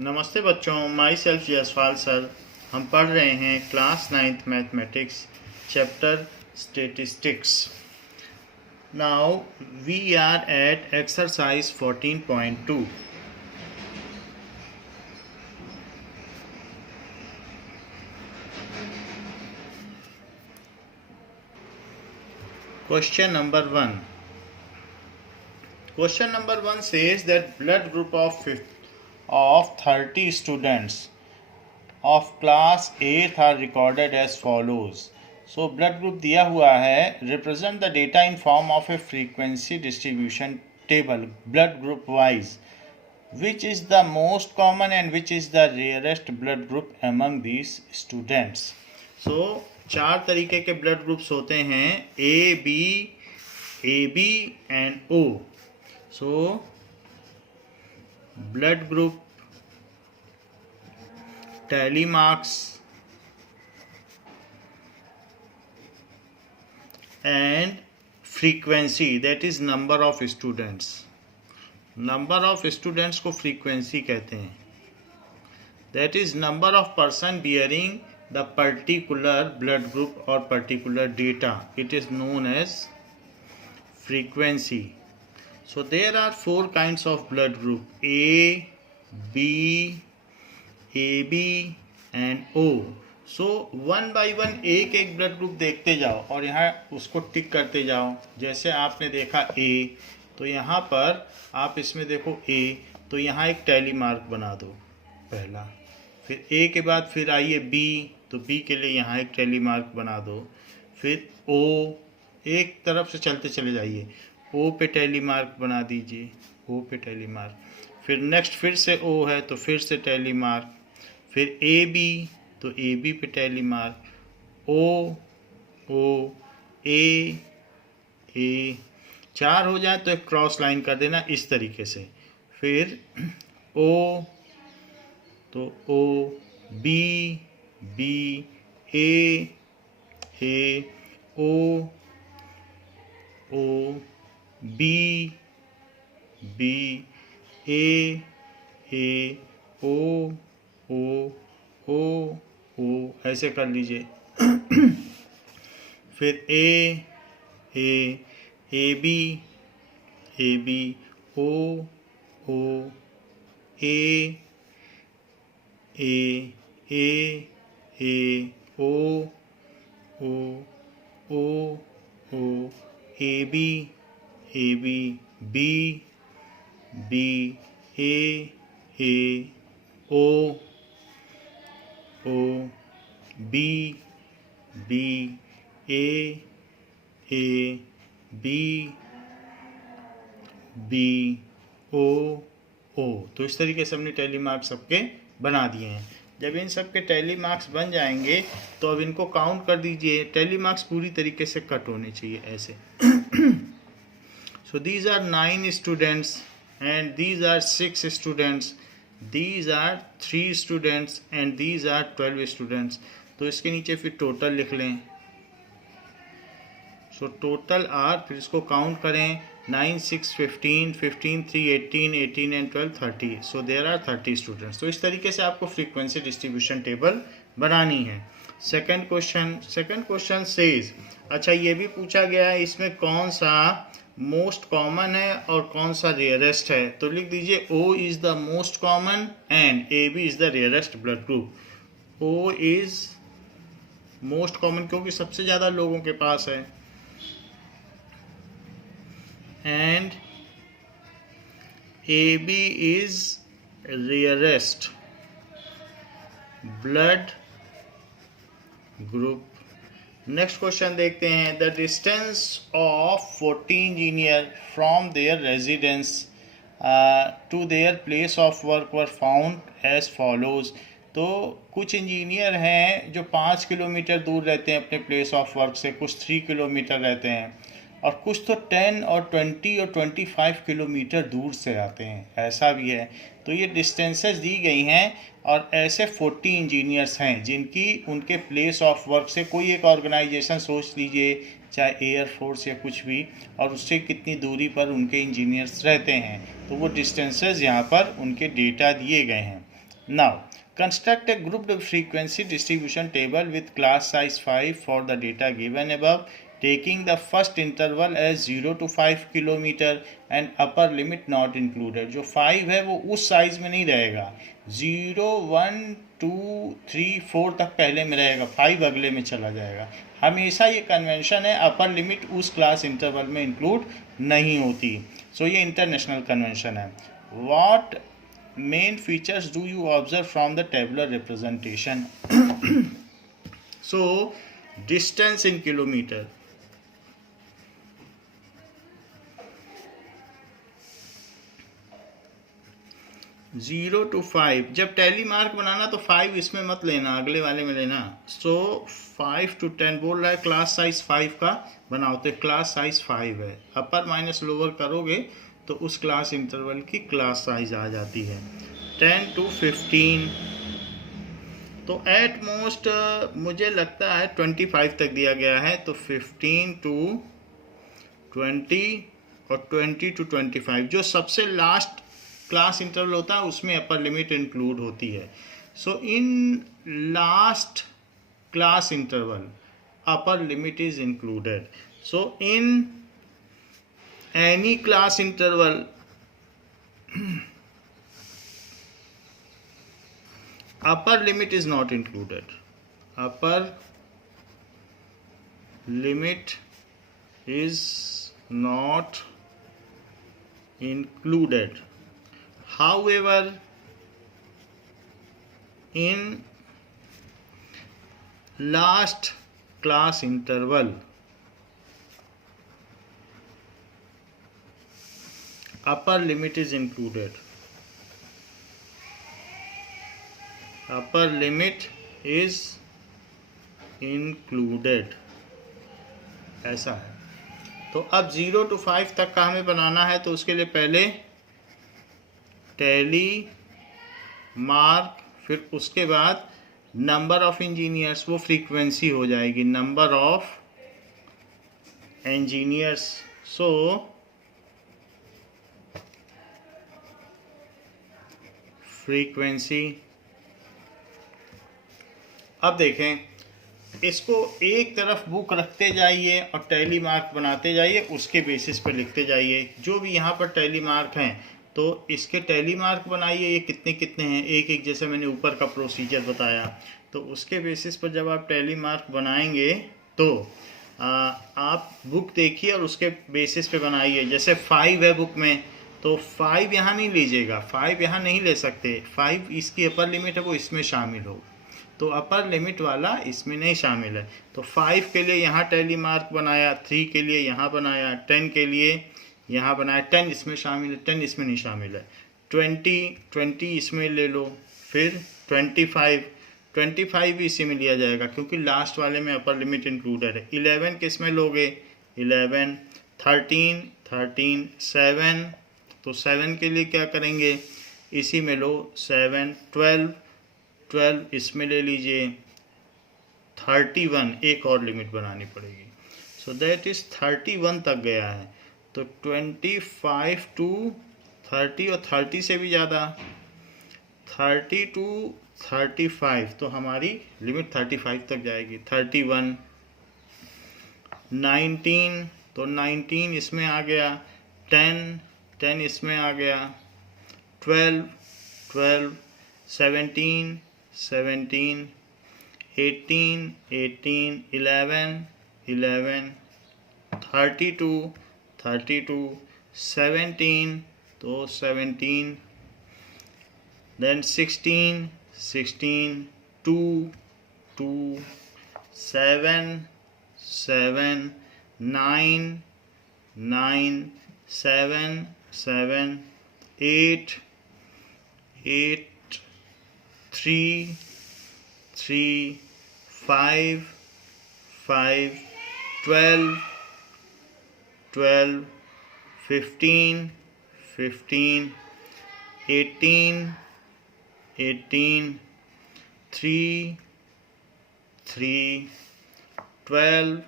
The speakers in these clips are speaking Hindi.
नमस्ते बच्चों, माई सेल्फ जसवाल सर। हम पढ़ रहे हैं class 9th mathematics chapter statistics. Now we are at exercise 14.2। Question number 1. Question number 1 says that blood group of 30 students of class 8th are recorded as follows. So blood group दिया हुआ है, represent the data in form of a frequency distribution table blood group wise. Which is the most common and which is the rarest blood group among these students? So 4 तरीके के ब्लड ग्रुप्स होते हैं, A B and O. So blood group, tally marks and frequency, that is number of students. number of students को frequency कहते हैं, that is number of person bearing the particular blood group or particular data. It is known as frequency. So there are 4 kinds of blood group, A, B, AB and O. So 1 by 1 एक एक ब्लड ग्रुप देखते जाओ और यहाँ उसको टिक करते जाओ. जैसे आपने देखा A, तो यहाँ पर आप इसमें देखो A, तो यहाँ एक टैली मार्क बना दो पहला. फिर A के बाद फिर आइए B, तो B के लिए यहाँ एक टैली मार्क बना दो. फिर O, एक तरफ से चलते चले जाइए, O पे टैली मार्क बना दीजिए, O पे टैली मार्क. फिर नेक्स्ट फिर से O है तो फिर से टैली मार्क. फिर AB, तो AB पे टैली मार्क. O A 4 हो जाए तो एक क्रॉस लाइन कर देना इस तरीके से. फिर O, तो O B A O B A O ऐसे कर लीजिए. फिर A B O A O A B B A O B O. तो इस तरीके से हमने टैली मार्क्स सबके बना दिए हैं. जब इन सब के टैली मार्क्स बन जाएंगे तो अब इनको काउंट कर दीजिए. टैली मार्क्स पूरी तरीके से कट होने चाहिए ऐसे. So these are 9 students and these are 6 students, these are 3 students and these are 12 students. तो इसके नीचे फिर टोटल लिख लें. सो टोटल आर, फिर इसको काउंट करें, 9 6 15 15 3 18 18 and 12 30. So there are 30 students. तो इस तरीके से आपको फ्रीक्वेंसी डिस्ट्रीब्यूशन टेबल बनानी है. सेकंड क्वेश्चन सेज, अच्छा ये भी पूछा गया है इसमें कौन सा मोस्ट कॉमन है और कौन सा रेयरेस्ट है. तो लिख दीजिए O is the most common and AB is the rarest blood group. O is most common क्योंकि सबसे ज़्यादा लोगों के पास है, and AB is rarest blood group. Next question देखते हैं. The distance of 14 engineer from their residence to their place of work were found as follows. तो कुछ इंजीनियर हैं जो 5 किलोमीटर दूर रहते हैं अपने प्लेस ऑफ वर्क से, कुछ 3 किलोमीटर रहते हैं और कुछ तो 10 और 20 और 25 किलोमीटर दूर से आते हैं, ऐसा भी है. तो ये डिस्टेंसेस दी गई हैं और ऐसे 40 इंजीनियर्स हैं जिनकी उनके प्लेस ऑफ वर्क से, कोई एक ऑर्गेनाइजेशन सोच लीजिए, चाहे एयरफोर्स या कुछ भी, और उससे कितनी दूरी पर उनके इंजीनियर्स रहते हैं. तो वो डिस्टेंसेस यहाँ पर उनके डेटा दिए गए हैं. Now, construct a grouped frequency distribution table with class size 5 for the data given above, taking the first interval as 0 to 5 kilometre and upper limit not included. जो 5 है वो उस साइज में नहीं रहेगा, 0, 1, 2, 3, 4 तक पहले में रहेगा, 5 अगले में चला जाएगा. हमेशा ये कन्वेंशन है, अपर लिमिट उस क्लास इंटरवल में इंक्लूड नहीं होती. सो ये इंटरनेशनल कन्वेंशन है. What main features do you observe from the tabular representation? So distance in kilometer, 0 to 5. जब टैली मार्क बनाना तो 5 इसमें मत लेना, अगले वाले में लेना. सो 5 to 10 बोल रहा है, क्लास साइज 5 का बनाओ तो क्लास साइज 5 है. अपर माइनस लोअर करोगे तो उस क्लास इंटरवल की क्लास साइज आ जाती है. 10 to 15 तो एट मोस्ट मुझे लगता है 25 तक दिया गया है, तो 15 to 20 और 20 to 25 जो सबसे लास्ट क्लास इंटरवल होता है उसमें अपर लिमिट इंक्लूड होती है. So in last class interval upper limit is included. So in any class interval upper limit is not included. Upper limit is not included. However, in last class interval upper limit is included. Upper limit is included. ऐसा है. तो अब 0 to 5 तक का हमें बनाना है, तो उसके लिए पहले टैली मार्क, फिर उसके बाद नंबर ऑफ इंजीनियर्स, वो फ्रीक्वेंसी हो जाएगी number of engineers. So frequency. अब देखें, इसको एक तरफ बुक रखते जाइए और टैली मार्क बनाते जाइए, उसके बेसिस पर लिखते जाइए. जो भी यहाँ पर टैली मार्क हैं तो इसके टैली मार्क बनाइए, ये कितने कितने हैं एक एक, जैसे मैंने ऊपर का प्रोसीजर बताया. तो उसके बेसिस पर जब आप टैली मार्क बनाएंगे तो आप बुक देखिए और उसके बेसिस पे बनाइए. जैसे 5 है बुक में, तो 5 यहाँ नहीं लीजिएगा, 5 यहाँ नहीं ले सकते. 5 इसकी अपर लिमिट है, वो इसमें शामिल हो, तो अपर लिमिट वाला इसमें नहीं शामिल है. तो 5 के लिए यहाँ टैली मार्क बनाया, 3 के लिए यहाँ बनाया, 10 के लिए यहाँ बनाया. 10 इसमें शामिल है, 10 इसमें नहीं शामिल है. 20 इसमें ले लो, फिर 25 भी इसी में लिया जाएगा क्योंकि लास्ट वाले में अपर लिमिट इंक्लूडेड है. 11 किस में लोगे, 11, 13, 7, तो 7 के लिए क्या करेंगे, इसी में लो 7, 12 इसमें ले लीजिए. 31 एक और लिमिट बनानी पड़ेगी. सो दैट इज 31 तक गया है. तो 25 to 30 और 30 से भी ज़्यादा 30 to 35, तो हमारी लिमिट 35 तक जाएगी. 31, 19, तो 19 इसमें आ गया. 10 इसमें आ गया. 12, 17, 18, 11, 32, 17, तो 17, then 16, 2, 7, 9, 7, 8, 3, 5, 12, 15, 18, 3, 12,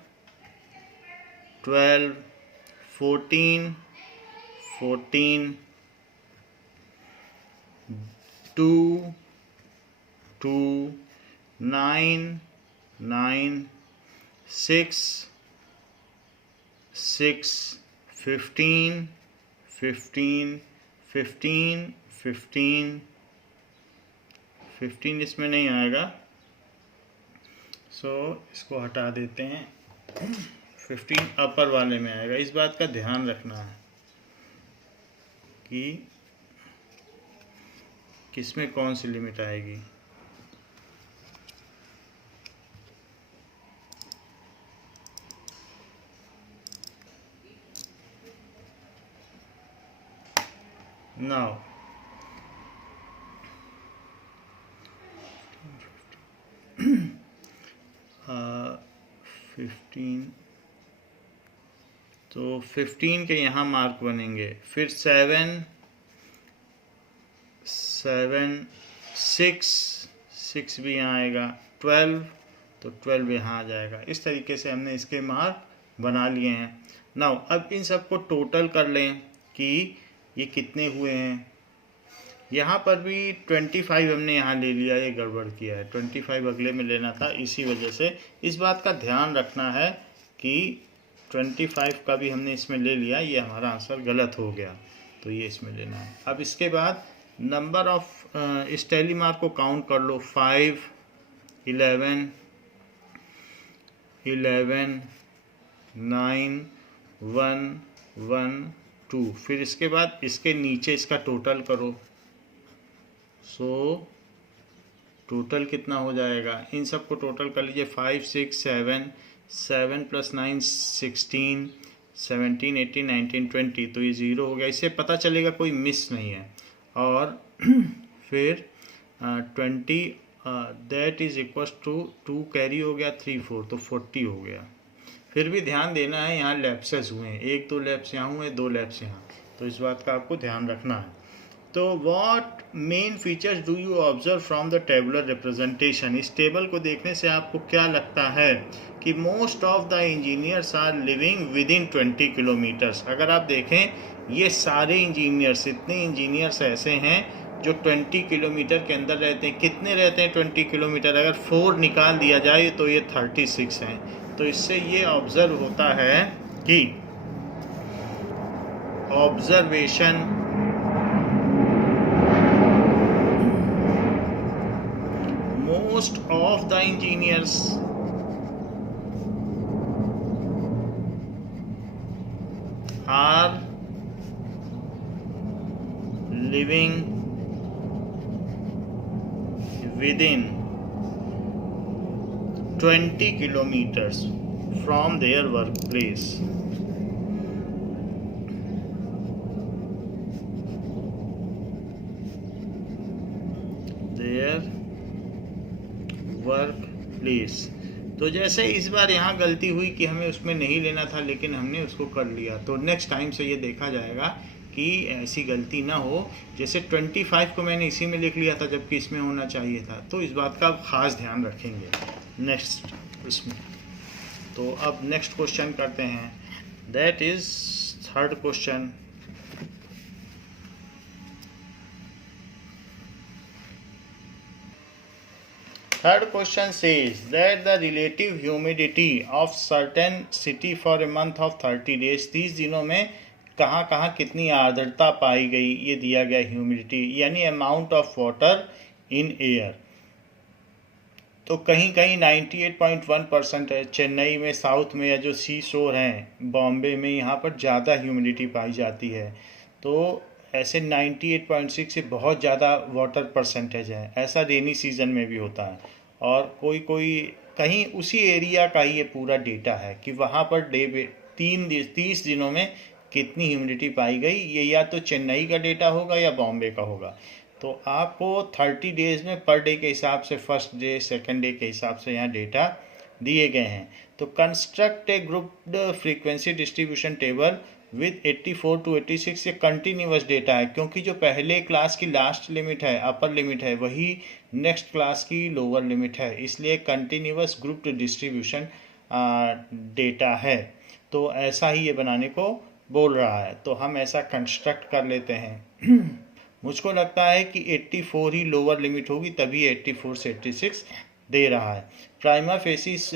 14, 2, 2, 9, 9, 6, 6, 15, 15, 15, 15, 15 इसमें नहीं आएगा, सो इसको हटा देते हैं। 15 अपर वाले में आएगा। इस बात का ध्यान रखना है कि किसमें कौन सी लिमिट आएगी। नाउ 15, तो 15 के यहाँ मार्क बनेंगे, फिर 7, 7, 6 भी यहाँ आएगा, 12, तो 12 यहाँ आ जाएगा। इस तरीके से हमने इसके मार्क बना लिए हैं। नाउ अब इन सबको टोटल कर लें कि ये कितने हुए हैं। यहाँ पर भी 25 हमने यहाँ ले लिया, ये गड़बड़ किया है। 25 अगले में लेना था, इसी वजह से इस बात का ध्यान रखना है कि 25 का भी हमने इसमें ले लिया, ये हमारा आंसर गलत हो गया, तो ये इसमें लेना है। अब इसके बाद नंबर ऑफ इस टैली मार्क को काउंट कर लो। 5, 11, 11, 9, 1, 1, 2। फिर इसके बाद इसके नीचे इसका टोटल करो, सो टोटल कितना हो जाएगा, इन सब को टोटल कर लीजिए। 5, 6, 7, 7 + 9 16, 17, 18, 19, 20, तो ये 0 हो गया। इससे पता चलेगा कोई मिस नहीं है। और फिर 20 that is equal to 2 carry हो गया, 3, 4, तो 40 हो गया। फिर भी ध्यान देना है, यहाँ लैप्सेस हुए हैं, 1-2 लैप्स यहाँ हुए, 2 लैप्स यहाँ, तो इस बात का आपको ध्यान रखना है। तो what main features do you observe from the tabular representation. इस टेबल को देखने से आपको क्या लगता है कि most of the engineers are living within 20 kilometres. अगर आप देखें ये सारे इंजीनियर्स, इतने इंजीनियर्स ऐसे हैं जो 20 किलोमीटर के अंदर रहते हैं। कितने रहते हैं 20 किलोमीटर? अगर 4 निकाल दिया जाए तो ये 36 हैं। तो इससे ये ऑब्जर्व होता है कि observation most of the engineers are living within 20 kilometers from their workplace. Their work place. तो जैसे इस बार यहाँ गलती हुई कि हमें उसमें नहीं लेना था, लेकिन हमने उसको कर लिया, तो नेक्स्ट टाइम से ये देखा जाएगा कि ऐसी गलती ना हो। जैसे 25 को मैंने इसी में लिख लिया था जबकि इसमें होना चाहिए था, तो इस बात का ख़ास ध्यान रखेंगे नेक्स्ट उसमें। तो अब नेक्स्ट क्वेश्चन करते हैं, that is third question. Third question says that the relative humidity of certain city for a month of 30 days, 30 दिनों में कहाँ कहाँ कितनी आर्द्रता पाई गई, ये दिया गया ह्यूमिडिटी, यानी amount of water in air. तो कहीं कहीं 98.1% है, चेन्नई में, साउथ में, या जो सी शोर हैं बॉम्बे में, यहाँ पर ज़्यादा ह्यूमिडिटी पाई जाती है। तो ऐसे 98.6 से बहुत ज़्यादा वाटर परसेंटेज है। ऐसा रेनी सीजन में भी होता है। और कोई कहीं उसी एरिया का ही ये पूरा डेटा है कि वहाँ पर 30 दिनों में कितनी ह्यूमिडिटी पाई गई। ये या तो चेन्नई का डेटा होगा या बॉम्बे का होगा। तो आपको 30 डेज में पर डे के हिसाब से, फर्स्ट डे सेकेंड डे के हिसाब से यहाँ डेटा दिए गए हैं। तो construct A grouped frequency distribution table with 84 to 86। ये कंटिन्यूस डेटा है, क्योंकि जो पहले क्लास की लास्ट लिमिट है, अपर लिमिट है, वही नेक्स्ट क्लास की लोअर लिमिट है, इसलिए कंटिन्यूस ग्रुप्ड डिस्ट्रीब्यूशन डेटा है। तो ऐसा ही ये बनाने को बोल रहा है, तो हम ऐसा कंस्ट्रक्ट कर लेते हैं। मुझको लगता है कि 84 ही लोअर लिमिट होगी, तभी 84 से 86 दे रहा है। प्राइमा फेसिस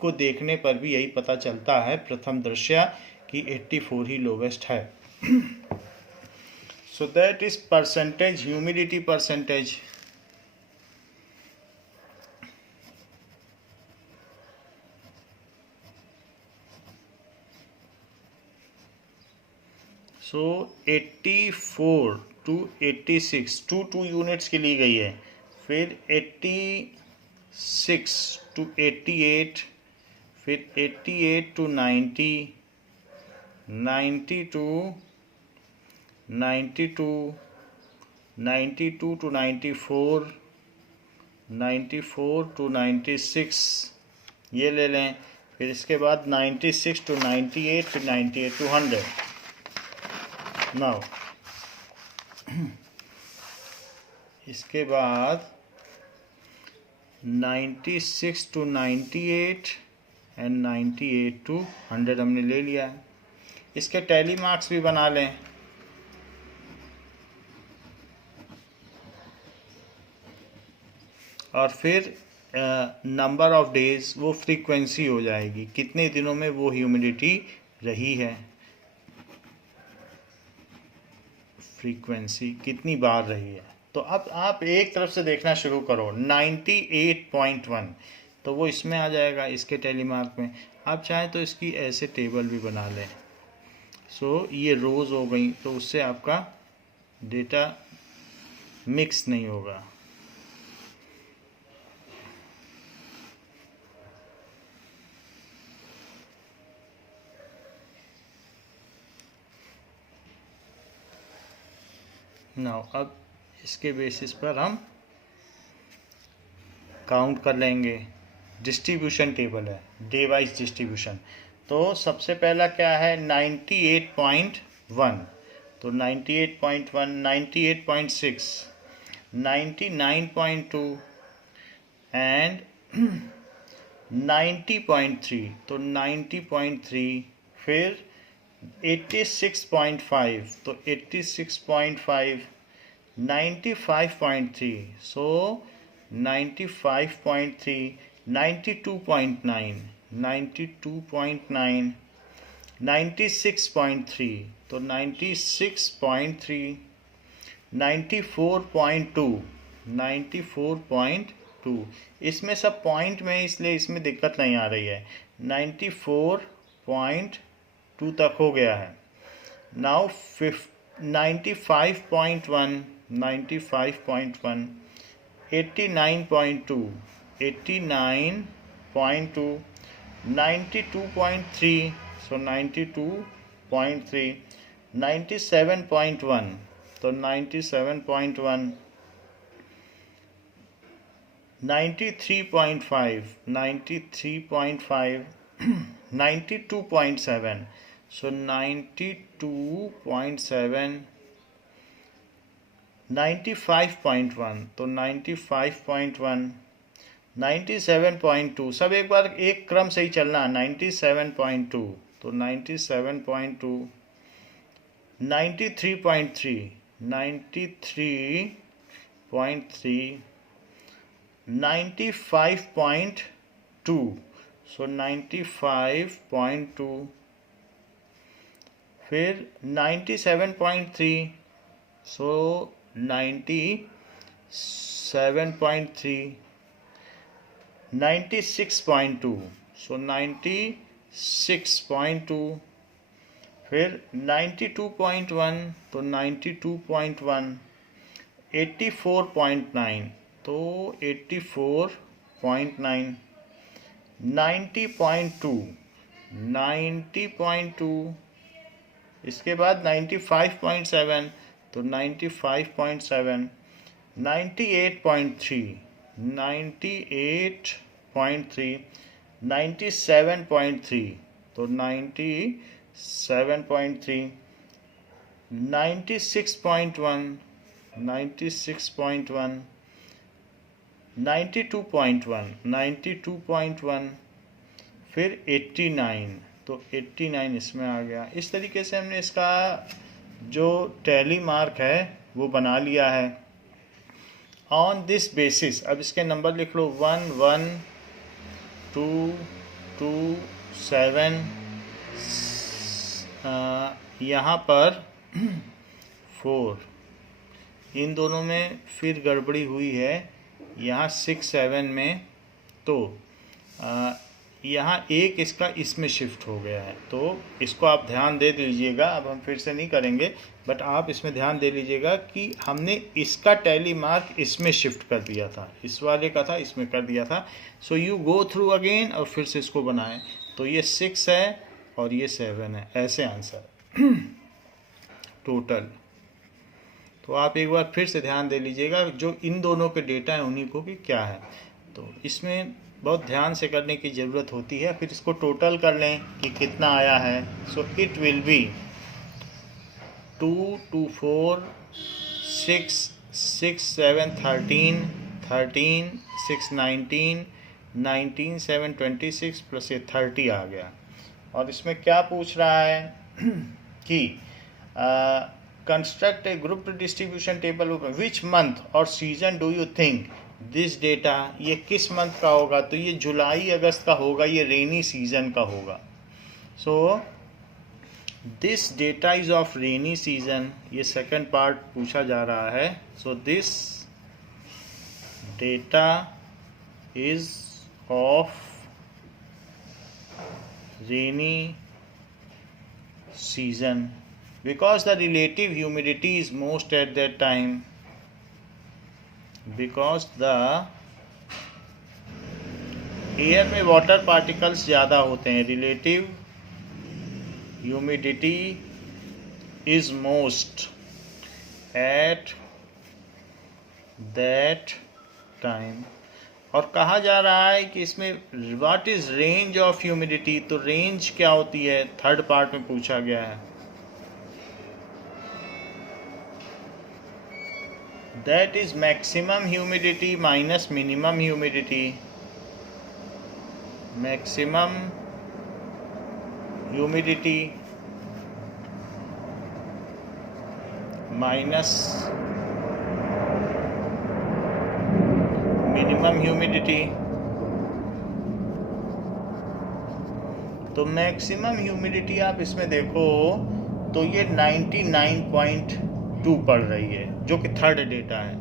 को देखने पर भी यही पता चलता है प्रथम दृष्टया कि 84 ही लोवेस्ट है। So that is percentage, humidity percentage. So 84 to 86 2 units की ली गई है। फिर 86 to 88, फिर 88 to 90, 90 to 92, 92 to 94, 94 to 96 ये ले लें। फिर इसके बाद 96 to 98, फिर 98 to 100। नाउ इसके बाद 96 to 98 एंड 98 to 100 हमने ले लिया है। इसके टैली मार्क्स भी बना लें। और फिर नंबर ऑफ डेज, वो फ्रीक्वेंसी हो जाएगी, कितने दिनों में वो ह्यूमिडिटी रही है, फ्रीक्वेंसी कितनी बार रही है। तो अब आप एक तरफ से देखना शुरू करो। 98.1 तो वो इसमें आ जाएगा, इसके टेलीमार्क में। आप चाहें तो इसकी ऐसे टेबल भी बना लें। सो ये रोज़ हो गई, तो उससे आपका डेटा मिक्स नहीं होगा। नाउ अब इसके बेसिस पर हम काउंट कर लेंगे। डिस्ट्रीब्यूशन टेबल है, डे वाइज डिस्ट्रीब्यूशन। तो सबसे पहला क्या है, 98.1, तो 98.1, 98.6, 99.2 एंड 90.3, तो 90.3। फिर 86.5, तो 86.5, 95.3, सो 95.3, 92.9, 92.9, 96.3, तो 96.3, 94.2, 94.2। इसमें सब पॉइंट में, इसलिए इसमें दिक्कत नहीं आ रही है। 94.2 तक हो गया है। नाउ 95.1, 95.1, 89.2, 89.2, 92.3, so 92.3, 97.1, तो 97.1, 93.5, 93.5, 92.7, so 92.7, 95.1, तो 95.1, 97.2, सब एक बार एक क्रम से ही चलना। 97.2, तो 97.2, 93.3, 93.3, 95.2, so 95.2, फिर 97.3, so 97.3, 96.2, so 96.2, फिर 92.1, तो 92.1, 84.9, तो 84.9, 90.2, 90.2, इसके बाद 95.7, तो 95.7, 98.3, 98.3, 97.3, तो 97.3, 96.1, 96.1, 92.1, 92.1, फिर 89, तो 89 इसमें आ गया। इस तरीके से हमने इसका जो टैली मार्क है वो बना लिया है। ऑन दिस बेसिस अब इसके नंबर लिख लो 1 1 2 2 7, यहाँ पर 4, इन दोनों में फिर गड़बड़ी हुई है यहाँ 6 7 में, तो यहाँ एक इसका इसमें शिफ्ट हो गया है, तो इसको आप ध्यान दे दीजिएगा। अब हम फिर से नहीं करेंगे, बट आप इसमें ध्यान दे लीजिएगा कि हमने इसका टैली मार्क इसमें शिफ्ट कर दिया था, इस वाले का था इसमें कर दिया था। So you go through again और फिर से इसको बनाएं, तो ये 6 है और ये 7 है, ऐसे आंसर टोटल। तो आप एक बार फिर से ध्यान दे लीजिएगा जो इन दोनों के डेटा हैं उन्हीं को कि क्या है, तो इसमें बहुत ध्यान से करने की ज़रूरत होती है। फिर इसको टोटल कर लें कि कितना आया है। So it will be 2 2 4 6 6 7 13 13 6 19 19 7 26 plus ये 30 आ गया। और इसमें क्या पूछ रहा है कि construct a group distribution table which month or season do you think this data, ये किस मंथ का होगा, तो ये जुलाई अगस्त का होगा, ये रेनी सीजन का होगा। So this data is of rainy season, ये सेकंड पार्ट पूछा जा रहा है। So this data is of rainy season because the relative humidity is most at that time, because the air में वाटर पार्टिकल्स ज़्यादा होते हैं, relative humidity is most at that time. और कहा जा रहा है कि इसमें what is range of humidity, तो रेंज क्या होती है थर्ड पार्ट में पूछा गया है। That is maximum humidity minus minimum humidity, maximum humidity minus minimum humidity. तो मैक्सिमम ह्यूमिडिटी आप इसमें देखो तो ये 99.2 पड़ रही है जो कि थर्ड डेटा है,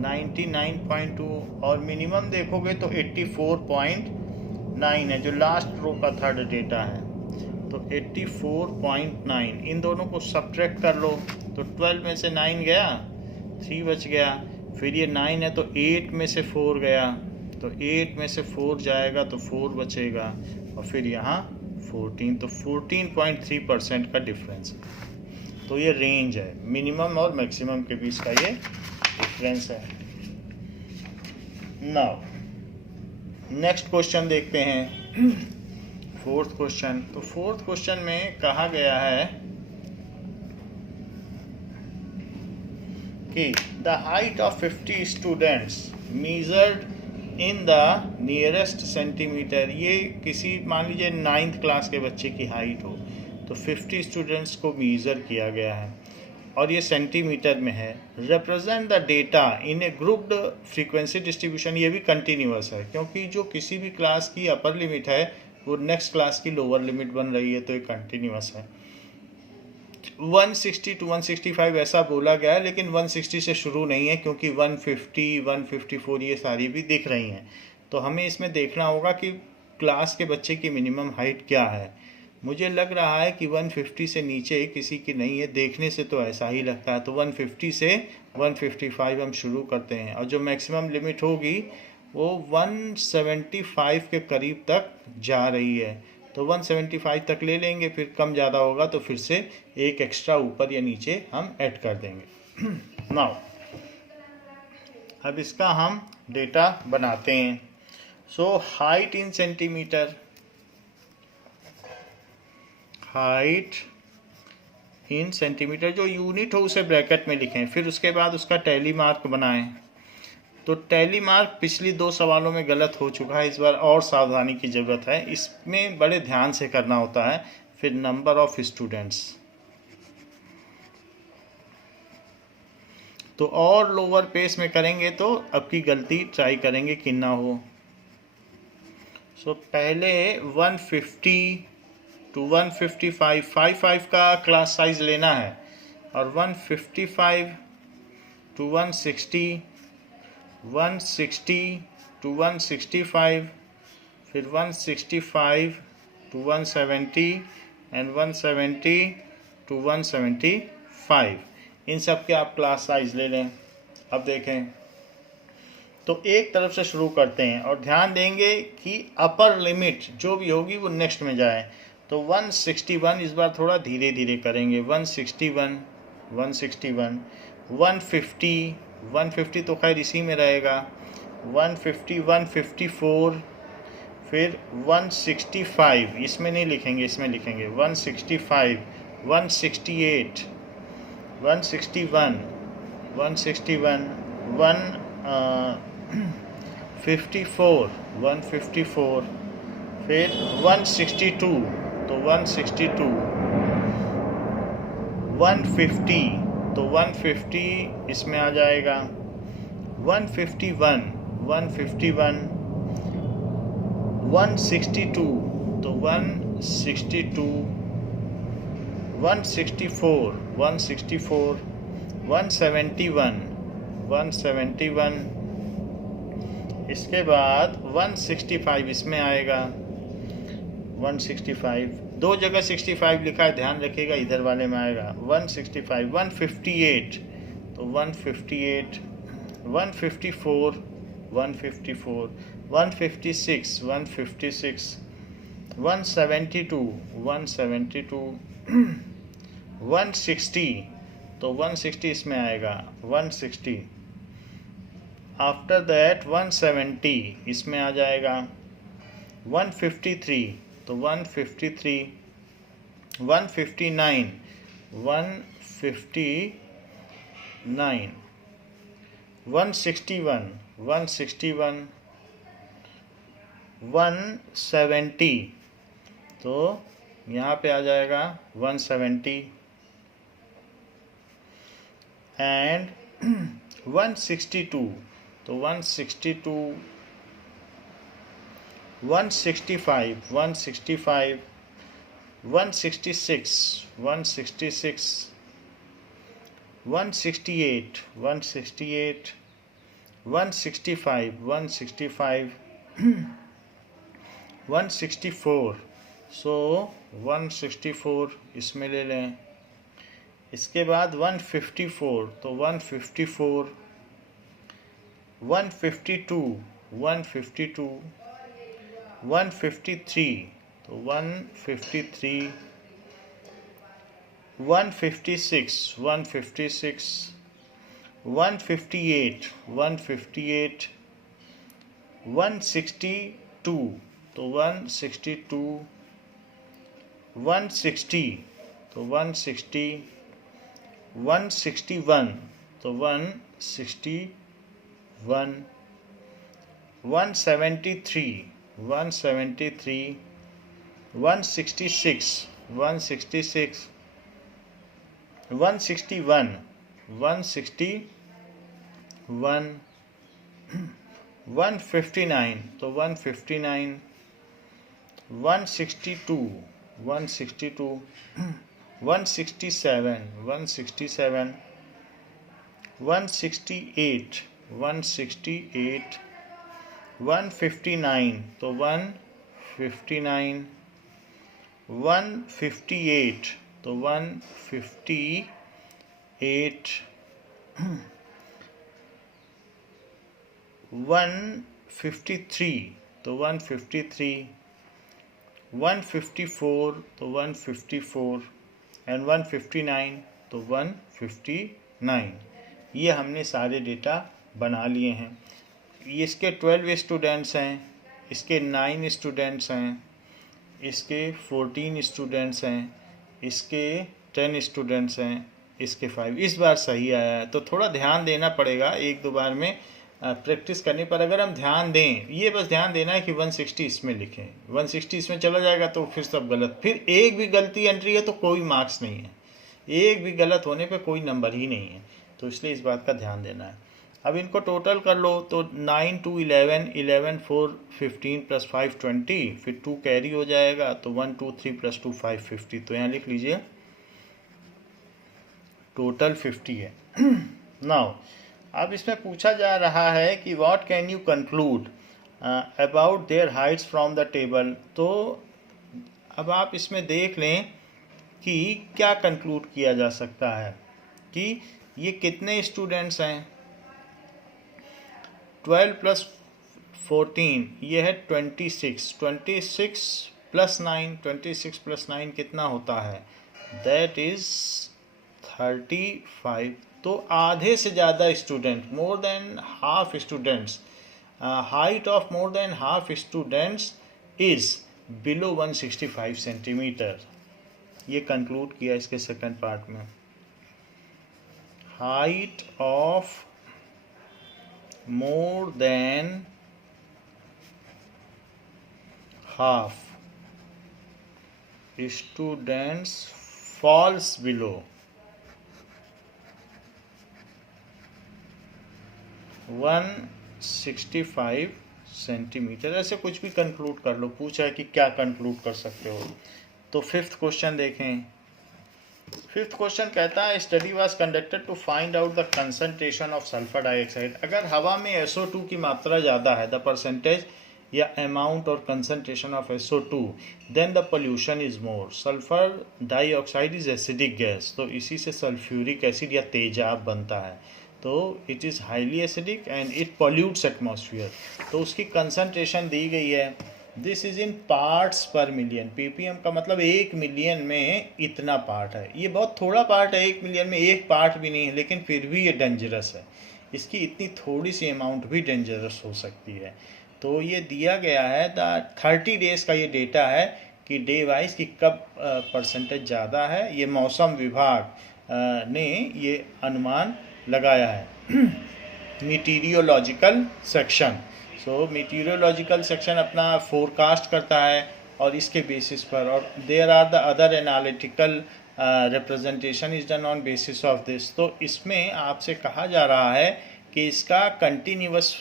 99.2, और मिनिमम देखोगे तो 84.9 है जो लास्ट रो का थर्ड डेटा है। तो 84.9, इन दोनों को सब्ट्रैक्ट कर लो तो 12 में से 9 गया, 3 बच गया, फिर ये 9 है तो 8 में से 4 गया, तो 8 में से 4 जाएगा तो 4 बचेगा, और फिर यहाँ 14, तो 14.3% का डिफरेंस है। तो ये रेंज है, मिनिमम और मैक्सिमम के बीच का ये डिफरेंस है। नाउ नेक्स्ट क्वेश्चन देखते हैं, फोर्थ क्वेश्चन। तो फोर्थ क्वेश्चन में कहा गया है कि the height of 50 students measured in the nearest centimetre, ये किसी मान लीजिए 9th क्लास के बच्चे की हाइट हो तो 50 स्टूडेंट्स को मेजर किया गया है और ये सेंटीमीटर में है। Represent the data in A grouped frequency distribution, ये भी कंटिन्यूअस है क्योंकि जो किसी भी क्लास की अपर लिमिट है वो नेक्स्ट क्लास की लोअर लिमिट बन रही है, तो ये कंटिन्यूअस है। 160 to 165 ऐसा बोला गया है, लेकिन 160 से शुरू नहीं है क्योंकि 150 154 ये सारी भी दिख रही हैं। तो हमें इसमें देखना होगा कि क्लास के बच्चे की मिनिमम हाइट क्या है। मुझे लग रहा है कि 150 से नीचे किसी की नहीं है, देखने से तो ऐसा ही लगता है। तो 150 से 155 हम शुरू करते हैं और जो मैक्सिमम लिमिट होगी वो 175 के करीब तक जा रही है, तो 175 तक ले लेंगे, फिर कम ज़्यादा होगा तो फिर से एक एक्स्ट्रा ऊपर या नीचे हम ऐड कर देंगे। नाउ अब इसका हम डेटा बनाते हैं। So height in centimetre, height in centimetre, जो यूनिट हो उसे ब्रैकेट में लिखें, फिर उसके बाद उसका टैली मार्क बनाएं। तो टैली मार्क पिछली 2 सवालों में गलत हो चुका है, इस बार और सावधानी की ज़रूरत है, इसमें बड़े ध्यान से करना होता है। फिर नंबर ऑफ स्टूडेंट्स, तो और लोअर पेस में करेंगे तो अब की गलती ट्राई करेंगे कि ना हो। सो पहले 150 टू 155 55 का क्लास साइज लेना है, और 155 टू 160, 160 टू 165, फिर 165 टू 170 एंड 170 टू 175। इन सब के आप क्लास साइज ले लें। अब देखें तो एक तरफ से शुरू करते हैं और ध्यान देंगे कि अपर लिमिट जो भी होगी वो नेक्स्ट में जाए। तो 161 इस बार थोड़ा धीरे धीरे करेंगे। 161, 161, 150, 150 तो खैर इसी में रहेगा। 150, 154, फिर 165, इसमें नहीं लिखेंगे, इसमें लिखेंगे 165, 168, 161, 161, 154, 154, फिर 162, तो 162, 150, तो 150 इसमें आ जाएगा। 151, 151, 162, तो 162, 164, 164, 171, 171, इसके बाद 165 इसमें आएगा। 165, दो जगह 65 लिखा है, ध्यान रखिएगा, इधर वाले में आएगा 165, 158, तो 158, 154, 154, 156, 156, 172, 172, 160, तो 160 इसमें आएगा 160। आफ्टर दैट 170 इसमें आ जाएगा। 153, तो 153, 159, 159, 161, 161, 170, तो यहाँ पे आ जाएगा 170, एंड 162, तो 162, 165, 165, 166, 166, 168, 168, 165, 165, 164, सो 164 इसमें ले लें। इसके बाद 154, तो 154, 152, 152, 153, तो 153, 156, 156, 158, 158, 162, तो 162, 160, तो 160, 161, तो 161, 173, 173, 166, 166, 161, 161, 159, तो 159, 162, 162, 167, 167, 168, 168, 159, तो 159, 158, तो 158, 153, तो 153, 154, तो 154, एंड 159, तो 159। ये हमने सारे डेटा बना लिए हैं। इसके 12 स्टूडेंट्स हैं, इसके 9 स्टूडेंट्स हैं, इसके 14 स्टूडेंट्स हैं, इसके 10 स्टूडेंट्स हैं, इसके 5। इस बार सही आया है, तो थोड़ा ध्यान देना पड़ेगा, एक दो बार में प्रैक्टिस करने पर अगर हम ध्यान दें। ये बस ध्यान देना है कि 160 इसमें लिखें, 160 इसमें चला जाएगा तो फिर सब गलत। फिर एक भी गलती एंट्री है तो कोई मार्क्स नहीं है, एक भी गलत होने पे कोई नंबर ही नहीं है। तो इसलिए इस बात का ध्यान देना है। अब इनको टोटल कर लो तो 9 2 11, 11 4 15 प्लस 5 20, फिर 2 कैरी हो जाएगा तो 1 2 3 प्लस 2 5 50। तो यहाँ लिख लीजिए टोटल 50 है। नाउ अब इसमें पूछा जा रहा है कि what can you conclude about their Heights from the table. तो अब आप इसमें देख लें कि क्या कंक्लूड किया जा सकता है कि ये कितने स्टूडेंट्स हैं। 12 प्लस 14 ये है 26, 26 प्लस 9, 26 प्लस 9 कितना होता है, दैट इज 35। तो आधे से ज़्यादा student, more than half students, height of more than half students is below 165 centimetre. ये कंक्लूड किया इसके सेकंड पार्ट में। Height of more than half students falls below 165 centimetre. ऐसे कुछ भी कंक्लूड कर लो, पूछा है कि क्या कंक्लूड कर सकते हो। तो फिफ्थ क्वेश्चन देखें। फिफ्थ क्वेश्चन कहता है study was conducted to find out the concentration of sulphur dioxide. अगर हवा में SO2 की मात्रा ज़्यादा है, द परसेंटेज या अमाउंट और concentration of SO2, then the pollution is more. Sulphur dioxide is acidic gas, तो इसी से सल्फ्यूरिक एसिड या तेजाब बनता है। तो it is highly acidic and it pollutes atmosphere. तो उसकी कंसंट्रेशन दी गई है, दिस इज इन पार्ट्स पर मिलियन। ppm का मतलब 1 मिलियन में इतना पार्ट है। ये बहुत थोड़ा पार्ट है, 1 मिलियन में एक पार्ट भी नहीं है, लेकिन फिर भी ये डेंजरस है। इसकी इतनी थोड़ी सी अमाउंट भी डेंजरस हो सकती है। तो ये दिया गया है, 30 डेज का ये डेटा है कि डे वाइज कि कब परसेंटेज ज़्यादा है। ये मौसम विभाग ने ये अनुमान लगाया है। Meteorological section, so meteorological section अपना फोरकास्ट करता है और इसके बेसिस पर, और there are the other analytical representation is done on basis of this. तो इसमें आपसे कहा जा रहा है कि इसका continuous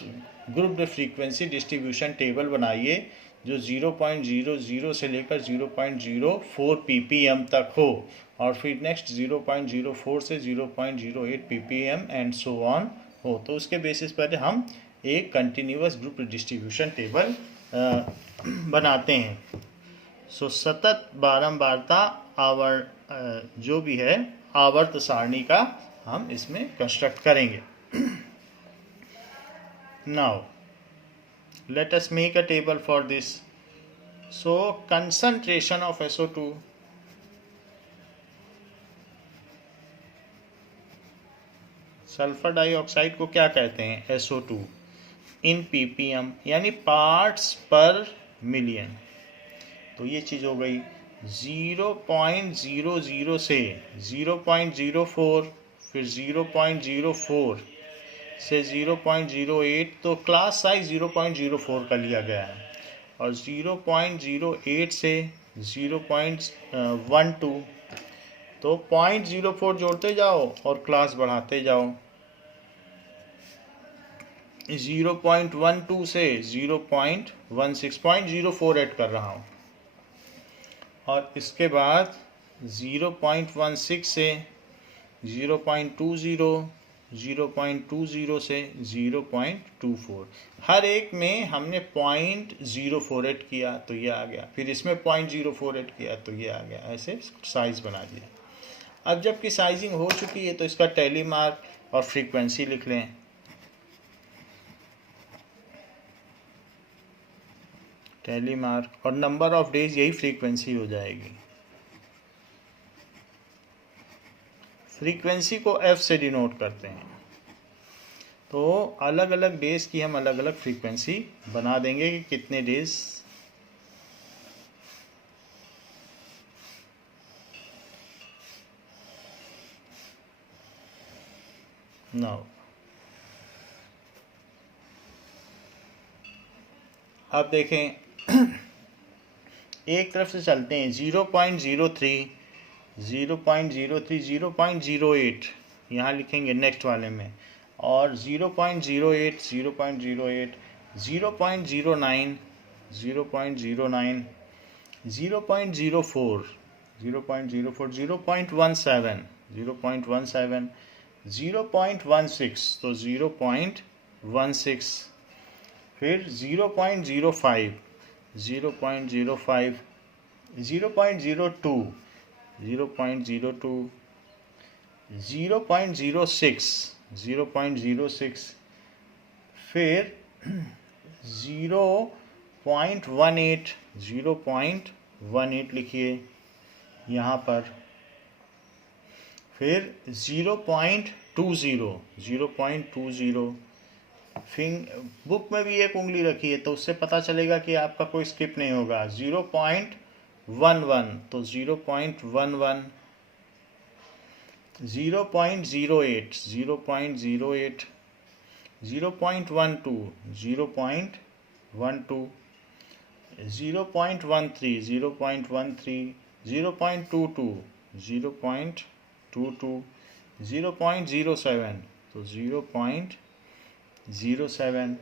group frequency distribution table बनाइए जो 0.00 से लेकर 0.04 ppm तक हो, और फिर नेक्स्ट 0.04 से 0.08 ppm एंड सो ऑन हो। तो उसके बेसिस पर हम एक कंटिन्यूअस ग्रुप डिस्ट्रीब्यूशन टेबल बनाते हैं। सो सतत बारंबारता जो भी है आवर्त सारणी का हम इसमें कंस्ट्रक्ट करेंगे। Now let us make a table for this. So concentration of SO2, sulphur dioxide को क्या कहते हैं, SO2 इन ppm यानी पार्ट्स पर मिलियन। तो ये चीज़ हो गई। 0.00 से 0.04, फिर 0.04 से 0.08, तो क्लास साइज 0.04 का लिया गया है, और 0.08 से 0.12, तो 0.04 जोड़ते जाओ और क्लास बढ़ाते जाओ। 0.12 से 0.16, 0.04 ऐड कर रहा हूँ, और इसके बाद 0.16 से 0.20, 0.20 से 0.24, हर एक में हमने 0.048 किया तो ये आ गया, फिर इसमें 0.048 किया तो ये आ गया, ऐसे साइज बना दिया। अब जबकि साइजिंग हो चुकी है तो इसका टैली मार्क और फ्रीक्वेंसी लिख लें। टैली मार्क और नंबर ऑफ डेज, यही फ्रीक्वेंसी हो जाएगी। फ्रीक्वेंसी को F से डिनोट करते हैं, तो अलग अलग डेज की हम अलग अलग फ्रीक्वेंसी बना देंगे कि कितने डेज। नाउ अब देखें, एक तरफ से चलते हैं। 0.03, 0.03, 0.08, यहाँ लिखेंगे नेक्स्ट वाले में, और 0.08, 0.08, 0.09, 0.09, 0.04, 0.04, 0.17, 0.17, 0.16, तो 0.16, फिर 0.05, 0.05, 0.02, 0.02, 0.06, 0.06, फिर 0.18, 0.18 लिखिए यहाँ पर, फिर 0.20, 0.20, बुक में भी एक उंगली रखी है तो उससे पता चलेगा कि आपका कोई स्किप नहीं होगा। 0.11, तो 0.11, 0.08, 0.08, 0.12, 0.12, 0.13, 0.13, 0.22, 0.22, 0.07, तो 0.07,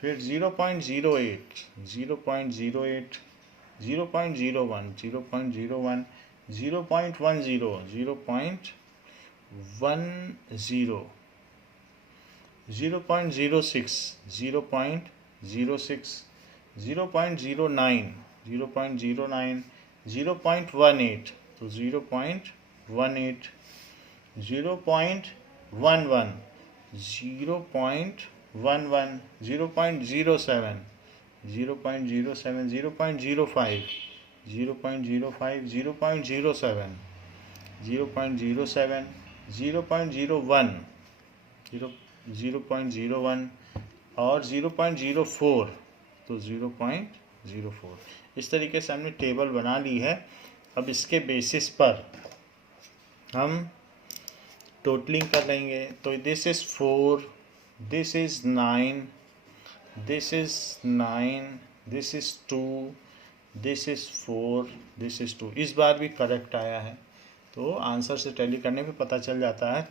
फिर 0.08, 0.08, 0.01, 0.01, 0.10, 0.10, 0.06, 0.06, 0.09, 0.09, 0.18, तो 0.18, 0.11, 0.11, 0.11, 0.07, 0.07, 0.05, 0.05, 0.07, 0.07, 0.01, 0.01 और 0.04, तो 0.04। इस तरीके से हमने टेबल बना ली है। अब इसके बेसिस पर हम टोटलिंग कर लेंगे। तो this is 4, this is 9, this is 9, this is 2, this is 4, this is 2। इस बार भी करेक्ट आया है, तो आंसर से टैली करने पे पता चल जाता है।